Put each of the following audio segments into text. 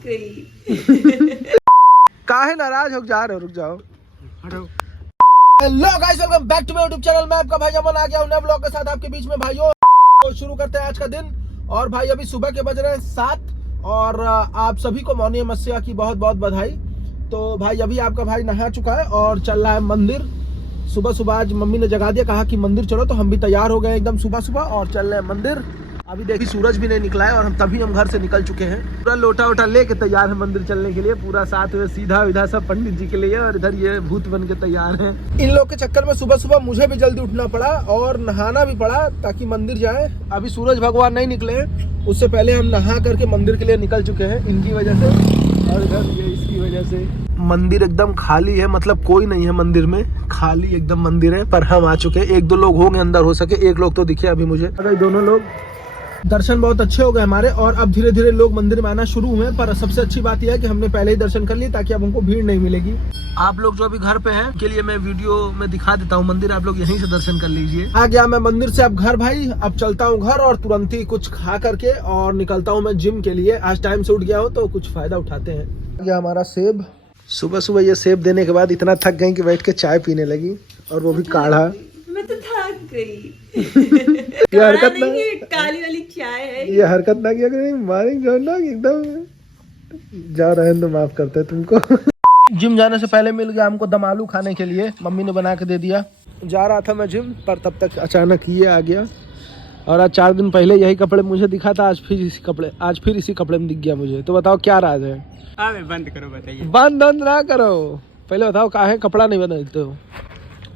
गई। काहे नाराज हो जा रहे हो? रुक जाओ। Hello guys, welcome back to my YouTube channel. मैं आपका भाई अमन आ गया हूं नए ब्लॉग के साथ आपके बीच में भाइयों। तो शुरू करते हैं आज का दिन। और भाई अभी सुबह के बज रहे हैं 7 और आप सभी को मौनी अमावस्या की बहुत बहुत बधाई। तो भाई अभी आपका भाई नहा चुका है और चल रहा है मंदिर। सुबह सुबह आज मम्मी ने जगा दिया, कहा कि मंदिर चलो, तो हम भी तैयार हो गए एकदम सुबह सुबह और चल रहे हैं मंदिर। अभी देखिए सूरज भी नहीं निकला है और हम घर से निकल चुके हैं। पूरा लोटा वोटा लेके तैयार है मंदिर चलने के लिए। पूरा साथ में सीधा विधा सब पंडित जी के लिए और इधर ये भूत बन के तैयार हैं। इन लोग के चक्कर में सुबह सुबह मुझे भी जल्दी उठना पड़ा और नहाना भी पड़ा ताकि मंदिर जाए। अभी सूरज भगवान नहीं निकले हैं, उससे पहले हम नहा करके मंदिर के लिए निकल चुके हैं इनकी वजह से। और इधर ये इसकी वजह से मंदिर एकदम खाली है, मतलब कोई नहीं है मंदिर में, खाली एकदम मंदिर है। पर हम आ चुके हैं, 1-2 लोग होंगे अंदर, हो सके 1 लोग तो दिखे अभी मुझे। अगर दोनों लोग दर्शन बहुत अच्छे हो गए हमारे और अब धीरे धीरे लोग मंदिर में आना शुरू हुए। पर सबसे अच्छी बात यह है कि हमने पहले ही दर्शन कर लिए ताकि अब हमको भीड़ नहीं मिलेगी। आप लोग जो अभी घर पे हैं के लिए मैं वीडियो में दिखा देता हूँ मंदिर, आप लोग यहीं से दर्शन कर लीजिए। आ गया मैं मंदिर से अब घर भाई। अब चलता हूँ घर और तुरंत ही कुछ खा करके और निकलता हूँ मैं जिम के लिए। आज टाइम से उठ गया हूँ तो कुछ फायदा उठाते हैं। यह हमारा सेब, सुबह सुबह ये सेब देने के बाद इतना थक गई कि बैठ के चाय पीने लगी, और वो भी काढ़ा। मैं तो थक गई। ये हरकत ना, काली वाली चाय है। ये हरकत ना किया करें, मारेंगे जो ना एकदम। जा रहे हैं तो माफ करते हैं तुमको। जिम जाने से पहले मिल गया हमको दम आलू खाने के लिए, मम्मी ने बना के दे दिया। जा रहा था मैं जिम, पर तब तक अचानक ये आ गया। और आज 4 दिन पहले यही कपड़े मुझे दिखा था, आज फिर इसी कपड़े में दिख गया मुझे। तो बताओ क्या राज है? बंद करो, बताइए। बंद ना करो, पहले बताओ काहे कपड़ा नहीं बदलते हो?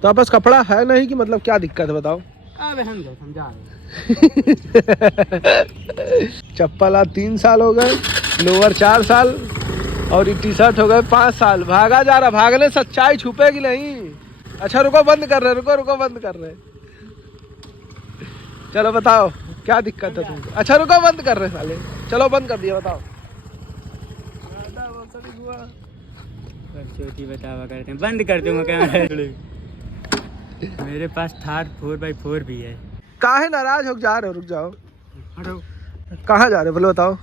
तो आपस कपड़ा है नहीं कि मतलब क्या दिक्कत है बताओ? हम समझा रहे। चप्पल 3 साल हो गए, लोअर 4 साल और ये टी-शर्ट हो गए 5 साल। भागा जा रहा, भागने सच्चाई छुपेगी नहीं। अच्छा रुको, बंद कर रहे, रुको बंद कर रहे। चलो बताओ क्या दिक्कत है तुमको? अच्छा रुको, बंद कर रहे साले। चलो बंद कर दिया, बताओ। बतावा करते हैं, बंद कर दूंगा कैमरा। मेरे पास थार 4x4 भी है। काहे नाराज हो जा रहे हो? रुक जाओ। कहाँ जा रहे हो बोलो, बताओ।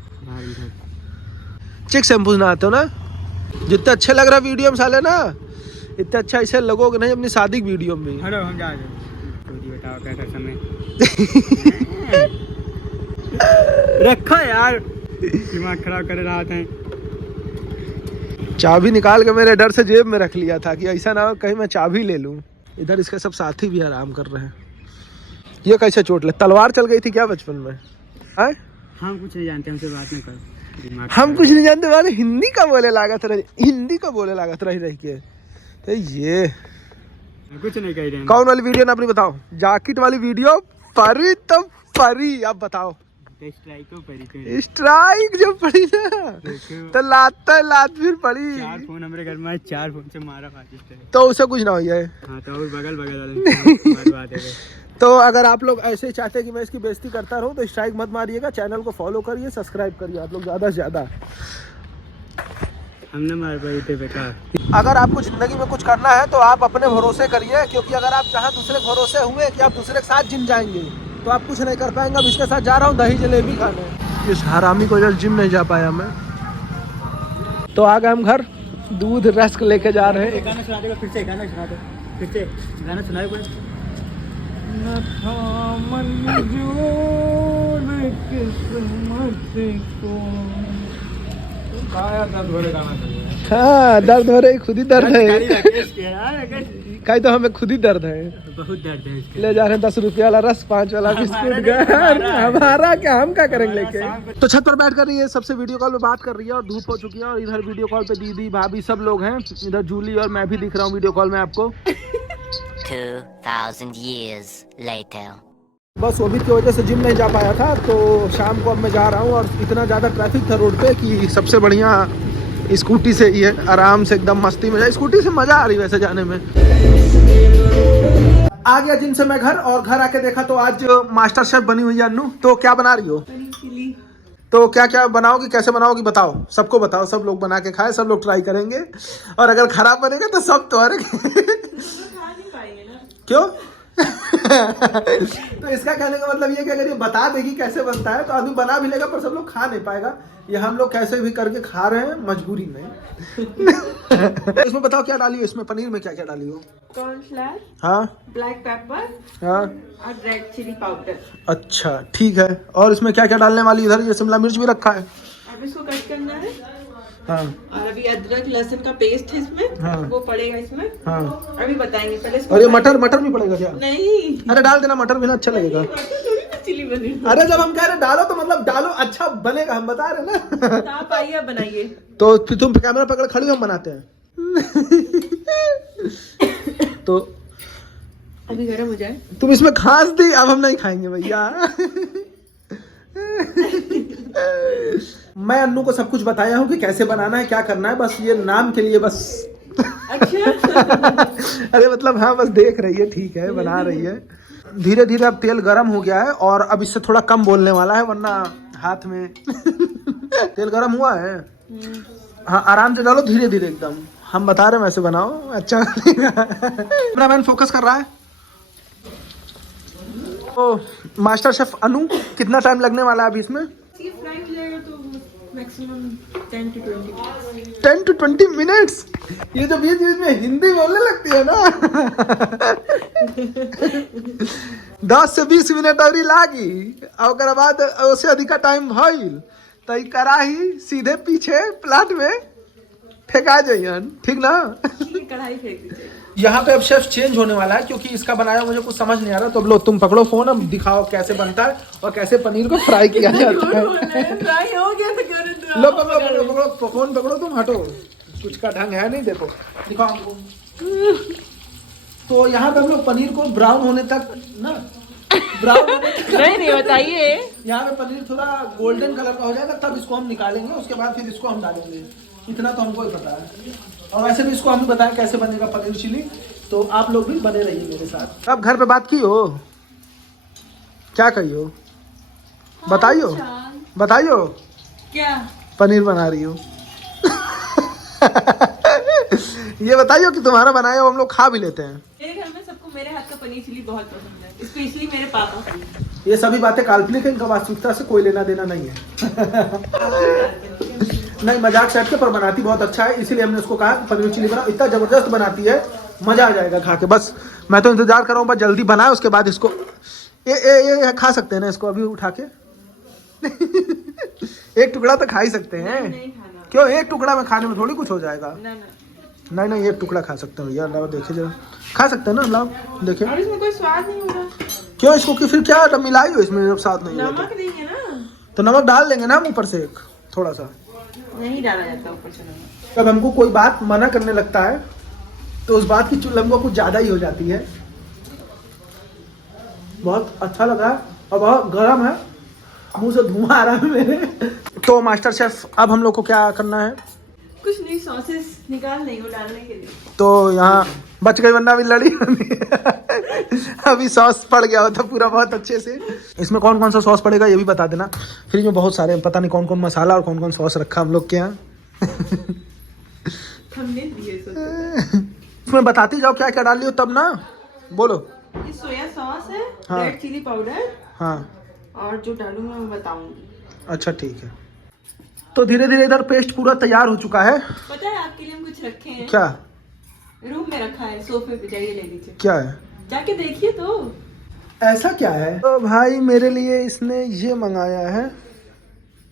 चिक शैम्पू ना आते हो ना? जितने अच्छे लग रहा है वीडियो में साले ना, इतना अच्छा ऐसे लगोगे नहीं अपनी शादी की वीडियो में। हम जा रहे हैं। बताओ कैसा समय। रखो यार, दिमाग खराब कर रहा था। चाबी निकाल के मेरे डर से जेब में रख लिया था कि ऐसा ना हो कहीं मैं चाबी ले लूं। इधर इसके सब साथी भी आराम कर रहे हैं। ये कैसे चोट लगी? तलवार चल गई थी क्या बचपन में? आए? हम कुछ नहीं जानते, हमसे बात नहीं कर। हम कुछ नहीं जानते वाले हिंदी का बोले लागत रही, हिंदी का बोले लागत रही के। तो ये कुछ नहीं कह रहे। कौन वाली वीडियो ना अपनी बताओ? जैकेट वाली वीडियो परी तो परी। अब बताओ। स्ट्राइक जब पड़ी ना तो लात फिर पड़ी। 4 फोन हमारे घर में, 4 फोन से मारा पाकिस्तान। तो उसे कुछ ना हो जाए। हाँ, तो बगल वाले। तो अगर आप लोग ऐसे ही चाहते हैं कि मैं इसकी बेइज्जती करता रहूं तो स्ट्राइक मत मारिएगा, चैनल को फॉलो करिए, सब्सक्राइब करिए आप लोग ज्यादा से ज्यादा। हमने मार पाई बेकार। अगर आपको जिंदगी में कुछ करना है तो आप अपने भरोसे करिए, क्योंकि अगर आप जहाँ दूसरे के भरोसे हुए कि आप दूसरे के साथ जिम जाएंगे तो आप कुछ नहीं कर पाएंगे। अब इसके साथ जा रहा हूँ दही जलेबी खाने। इस हरामी को जब जिम नहीं जा पाया मैं, तो आ गए हम घर। दूध रस्क लेके जा रहे हैं। गाना सुना देगा, फिर से गाना सुना दो, फिर से गाना सुनाए बोले। हाँ, दर्द हो रही, खुद ही दर्द है। कहीं तो हमें खुद ही दर्द है, बहुत दर्द है। ले जा रहे हैं 10 रुपया वाला रस, 5 वाला बिस्कुट। हमारा क्या, हम क्या करेंगे लेके? तो छत पर बैठ कर रही है, सबसे वीडियो कॉल पे बात कर रही है और धूप हो चुकी है। और इधर वीडियो कॉल पे दीदी भाभी सब लोग हैं। इधर जूली और मैं भी दिख रहा हूँ वीडियो कॉल में आपको। 2000 years later. बस वो भी की वजह से जिम नहीं जा पाया था, तो शाम को अब मैं जा रहा हूँ। और इतना ज़्यादा ट्रैफिक था रोड पे कि सबसे बढ़िया स्कूटी से ही है, आराम से एकदम मस्ती में जाए। स्कूटी से मजा आ रही वैसे जाने में। आ गया जिम से मैं घर, और घर आके देखा तो आज मास्टर शेफ बनी हुई है अन्नू। तो क्या बना रही हो? तो क्या क्या बनाओगी, कैसे बनाओगी बताओ? सबको बताओ, सब लोग बना के खाए, सब लोग ट्राई करेंगे। और अगर खराब बनेगा तो सब तो क्यों? तो इसका कहने का मतलब ये कि अगर ये बता देगी कैसे बनता है तो आदमी बना भी लेगा, पर सब लोग खा नहीं पाएगा। ये हम लोग कैसे भी करके खा रहे हैं, मजबूरी में। इसमें बताओ क्या डाली हो, इसमें पनीर में क्या क्या डाली हो? कॉर्नफ्लावर, हाँ, ब्लैक पेपर हाँ, और रेड चिली पाउडर। अच्छा ठीक है। और इसमें क्या क्या डालने वाली? इधर ये शिमला मिर्च भी रखा है। अब इसको कट करना है। हाँ, और अभी अदरक लहसुन का पेस्ट है इसमें। हाँ। वो पड़ेगा इसमें। हाँ। अभी बताएंगे पहले इसको। और ये मटर भी पड़ेगा क्या? नहीं, अरे डाल देना, मटर भी ना अच्छा लगेगा। मटर थोड़ी ना चिली बनी। अरे जब हम कह रहे डालो तो मतलब डालो, अच्छा बनेगा, हम बता रहे ना। तो आप आइए, अब बनाइए। तो फिर तुम कैमरा पकड़ खड़ी हो, हम बनाते हैं। तो अभी गर्म हो जाए। तुम इसमें खास दी, अब हम नहीं खाएंगे भैया। मैं अन्नू को सब कुछ बताया हूँ कि कैसे बनाना है, क्या करना है, बस ये नाम के लिए बस। अच्छा। अरे मतलब हाँ, बस देख रही है, ठीक है, बना रही है। धीरे धीरे अब तेल गर्म हो गया है और अब इससे थोड़ा कम बोलने वाला है, वरना हाथ में। तेल गर्म हुआ है। हाँ, आराम से डालो, धीरे धीरे एकदम। हम बता रहे हैं वैसे बनाओ, अच्छा लगेगा। मेरा मैन फोकस कर रहा है। तो मास्टर शेफ अनु, कितना टाइम लगने वाला है अभी इसमें? ये फ्राई हो जाएगा तो maximum 10 to 20 minutes. 10 to 20 minutes. ये जो बीच बीच में हिंदी बोलने लगती है ना। 10 से 20 मिनट और लागी, और बाद उससे अधिक टाइम भइल तो ई कढ़ाई सीधे पीछे प्लाट में फेंका जाइयन, ठीक ना? कढ़ाई फेंक दीजिए। यहाँ पे अब शेफ चेंज होने वाला है क्योंकि इसका बनाया मुझे कुछ समझ नहीं आ रहा। तो अब लो, तुम पकड़ो फोन, अब दिखाओ कैसे बनता है और कैसे पनीर को फ्राई किया जाता है। फ्राई हो गया तो कर दो। लो पकड़ो, फोन पकड़ो, तुम हटो, कुछ का ढंग है नहीं, देखो दिखाओ हमको। तो यहाँ पे हम लोग पनीर को ब्राउन होने तक ना, ब्राउन होने तक नहीं बताइए। यहाँ पे पनीर थोड़ा गोल्डन कलर का हो जाएगा, तब इसको हम निकालेंगे, उसके बाद फिर इसको हम डालेंगे। इतना तो हमको ही पता है। और वैसे भी इसको हमने बताया कैसे बनेगा पनीर चिली, तो आप लोग भी बने रहिए मेरे साथ। अब घर पे बात की हो, क्या कही हो? बताइयो, बताइयो। क्या पनीर बना रही हो? ये बताइयो कि तुम्हारा बनाया हो हम लोग खा भी लेते हैं। मेरे घर में सबको मेरे हाथ का पनीर चिली बहुत पसंद है, स्पेशली मेरे पापा को। ये सभी बातें काल्पनिक है, इनका वास्तविकता से कोई लेना देना नहीं है। नहीं, मजाक सेट के, पर बनाती बहुत अच्छा है, इसीलिए हमने उसको कहा कि पनीर चिली बनाओ। इतना जबरदस्त बनाती है, मजा आ जाएगा खा के। बस मैं तो इंतजार कर रहा हूँ, बस जल्दी बनाए, उसके बाद इसको ये खा सकते हैं ना, इसको अभी उठा के। एक टुकड़ा तो खा ही सकते हैं। नहीं खाना। क्यों? एक टुकड़ा में खाने में थोड़ी कुछ हो जाएगा। ना। नहीं, एक टुकड़ा खा सकते हैं भैया, लाओ देखे जरा, खा सकते हैं ना, लाओ देखे। और इसमें कोई स्वाद नहीं हो रहा। क्यों? इसको कि फिर क्या मिलाई हो इसमें जब साथ नहीं हो? नमक देंगे ना, तो नमक डाल देंगे ना हम ऊपर से, एक थोड़ा सा। नहीं डाला जाता ऊपर से नमक। जब हमको कोई बात मना करने लगता है तो उस बात की चुल हमको कुछ ज्यादा ही हो जाती है। बहुत अच्छा लगा और बहुत गर्म है, मुंह से धुआं आ रहा है मेरे। तो मास्टर शेफ, अब हम लोग को क्या करना है? कुछ नहीं, सॉसेस निकाल नहीं, वो डालने के लिए। तो यहाँ बच गई, वरना भी लड़ी। अभी सॉस पड़ गया होता पूरा बहुत अच्छे से। इसमें कौन कौन सा सॉस पड़ेगा ये भी बता देना। फ्रिज में बहुत सारे, पता नहीं कौन कौन मसाला और कौन कौन सॉस रखा हम लोग के यहाँ। हमने दिए सोचा। इसमें बताती जाओ क्या क्या डाल लियो तब ना, बोलो। ये सोया सॉस है, हाँ। रेड चिली पाउडर, हाँ, और जो डालूंगा मैं बताऊंगी। अच्छा ठीक है। तो धीरे धीरे इधर पेस्ट पूरा तैयार हो चुका है। पता है आपके लिए हम कुछ रखे हैं। क्या? रूम में रखा है, सोफे पे, जाइए ले लीजिए। क्या है? जाके देखिए तो। ऐसा क्या है? तो भाई मेरे लिए इसने ये मंगाया है,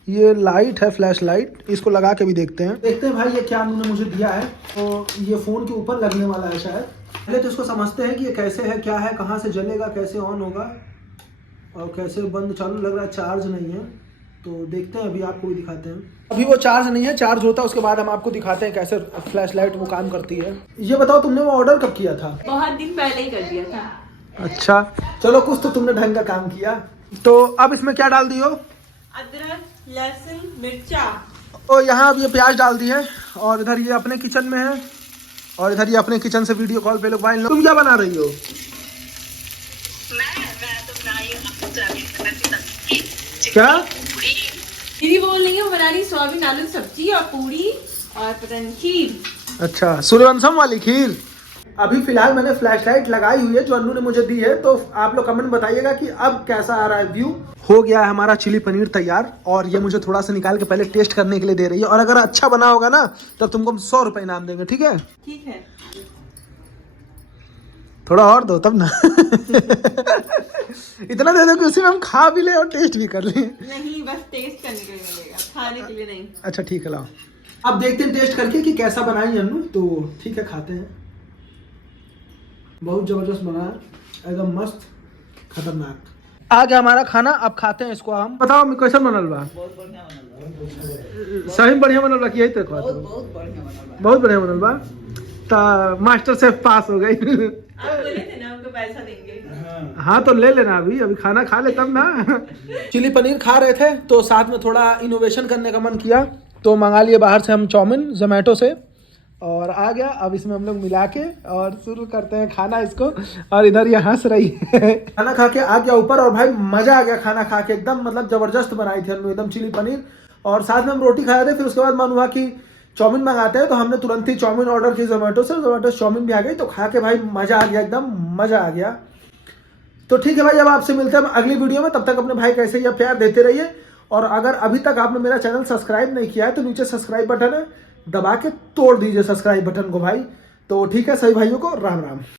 ये लाइट है, फ्लैश लाइट। इसको लगा के भी देखते हैं भाई ये क्या उन्होंने मुझे दिया है। तो ये फोन के ऊपर लगने वाला है शायद। पहले तो इसको समझते हैं कि ये कैसे है, क्या है, कहाँ से जलेगा, कैसे ऑन होगा और कैसे बंद चालू। लग रहा है चार्ज नहीं है, तो देखते हैं, अभी आपको भी दिखाते हैं। अभी वो चार्ज नहीं है, चार्ज होता है उसके बाद हम आपको दिखाते हैं कैसे फ्लैश लाइट वो काम करती है। ये बताओ तुमने वो ऑर्डर कब किया था? बहुत दिन पहले ही कर दिया था। अच्छा चलो, कुछ तो तुमने ढंग का काम किया। तो अब इसमें क्या डाल दियो? अदरक, लहसुन, मिर्चा। तो यहाँ अब ये प्याज डाल दी है और इधर ये अपने किचन में है और इधर ये अपने किचन से वीडियो कॉल पे लोग भाई। तुम क्या बना रही हो? क्या दीदी बोल रही हूँ, बना रही सोयाबीन आलू की सब्जी और पूरी और पता नहीं खीर। अच्छा, सूर्यवंशम वाली खीर। अभी फिलहाल मैंने फ्लैश लाइट लगाई हुई है जो अन्नू ने मुझे दी है, तो आप लोग कमेंट बताइएगा कि अब कैसा आ रहा है व्यू। हो गया है हमारा चिली पनीर तैयार और ये मुझे थोड़ा सा निकाल के पहले टेस्ट करने के लिए दे रही है, और अगर अच्छा बना होगा ना तब तुमको हम 100 रुपए इनाम देंगे, ठीक है? ठीक है। थोड़ा और दो तब ना। इतना दे दो कि उसी में हम खा भी ले और टेस्ट भी कर ले। नहीं, बस टेस्ट करने के लिए मिलेगा, खाने के लिए नहीं। अच्छा ठीक है, लाओ अब देखते हैं टेस्ट करके कि कैसा बनाई अन्नू। तो ठीक है, खाते हैं। बहुत जबरदस्त बना है, एकदम मस्त, खतरनाक। आ गया हमारा खाना, अब खाते हैं इसको हम। बताओ मैं कैसा बनल बा? बहुत बढ़िया बनल बा। सही बढ़िया बनल बा कि यही तो बहुत बढ़िया बनल बा। बहुत बढ़िया बनल बा। तो मास्टर शेफ पास हो गई। आप बोले थे ना हमको पैसा देंगे। हाँ तो ले लेना, अभी खा खा ले तब ना। चिली पनीर खा रहे थे तो साथ में थोड़ा इनोवेशन करने का मन किया, तो मंगा लिए बाहर से हम चाउमीन जोमेटो से, और आ गया। अब इसमें हम लोग मिला के और शुरू करते हैं खाना इसको। और इधर ये हंस रही है। खाना खा के आ गया ऊपर, और भाई मजा आ गया खाना खा के, एकदम मतलब जबरदस्त बनाई थी हमने एकदम चिली पनीर। और साथ में हम रोटी खाए थे। फिर उसके बाद मन हुआ कि चाउमीन मंगाते हैं, तो हमने तुरंत ही चाउमीन ऑर्डर की जोमेटो से। जोमेटो चाउमीन भी आ गई, तो खा के भाई मजा आ गया, एकदम मजा आ गया। तो ठीक है भाई, अब आपसे मिलते हैं अगली वीडियो में। तब तक अपने भाई कैसे ही प्यार देते रहिए, और अगर अभी तक आपने मेरा चैनल सब्सक्राइब नहीं किया है तो नीचे सब्सक्राइब बटन है, दबा के तोड़ दीजिए सब्सक्राइब बटन को भाई। तो ठीक है, सभी भाइयों को राम राम।